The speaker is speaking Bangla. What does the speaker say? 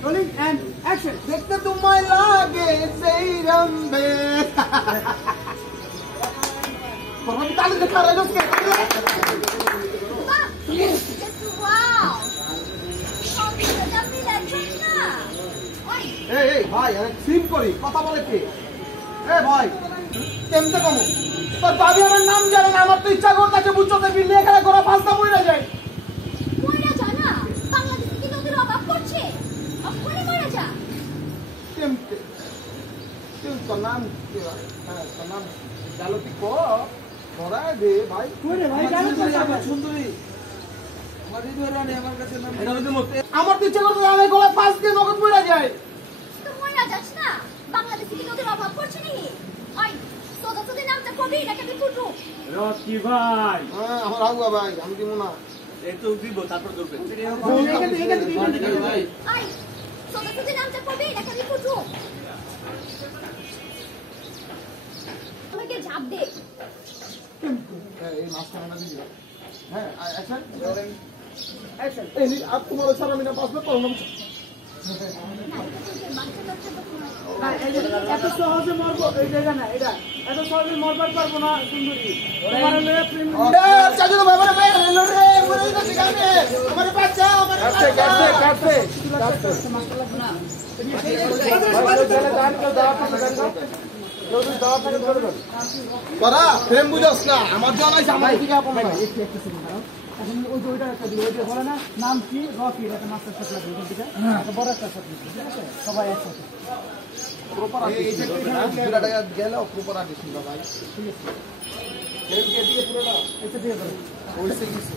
Rolling and action. দেখতে তোমায় লাগে সেই রম্বে তোমরা তালে দেখা রাখছ কে এই ভাই আরে সিম করি কথা বলে কে ভাই কেমতে কমু তোর ভাবি আমার নাম জানে না আমার তো ইচ্ছা করতেছে বুঝতে বিল নিয়ে খেলা করা পাঁচটা মরে যায় কেমতে তুই তো নাম কি হ্যাঁ তো নাম জালতি কো ধরায় দে ভাই কোরে ভাই জানো তো সুন্দরী আমার হৃদয় রানী আমার কাছে নাম এটা হলো মত আমার তো ইচ্ছা করতে আমি গলা পাঁচ দিয়ে নগদ পড়ে যায় তো মরে যাস না বাংলাদেশে কি তোদের অভাব পড়ছে নাকি ওই তোদের তোদের নামটা কবি এটাকে আমি ফুটু রকি ভাই হ্যাঁ আমার আগুয়া ভাই আমি দিব না এই তো দিব তারপর করবে ভাই ওই তোদের তোদের নামটা কবি এটাকে আমি ফুটু আমাকে ঝাপ দে এই মাস্টার না দিও হ্যাঁ অ্যাকশন অ্যাকশন এই আর তোমার সারা মিনা পাস না করো না না এত সহজে মরবো এই জায়গা না এটা এত সহজে মরবার পারবো না সুন্দরী তোমার লয়ে প্রেম চাচু বাবা রে ভাই হ্যালো রে মরে তো শিখাবে আমারে বাচ্চা আমারে কাটতে মাস্টার লাগবে না তোরা প্রেম বুঝছ না আমার জানা আছে আমার দিকে আপন না একটা সেকেন্ড দাঁড়াও এখন ওই যে ওইটা একটা দিল ওই যে বলে না নাম কি রকি এটা মাস্টার শট লাগবে ওখান থেকে একটা বড় একটা শট ঠিক আছে সবাই একসাথে প্রপার আছে এই যে দুটা টাকা গেল প্রপার আছে শুনবা ভাই ঠিক আছে এই দিকে পুরোটা এটা দিয়ে দাও ওইসে কিছু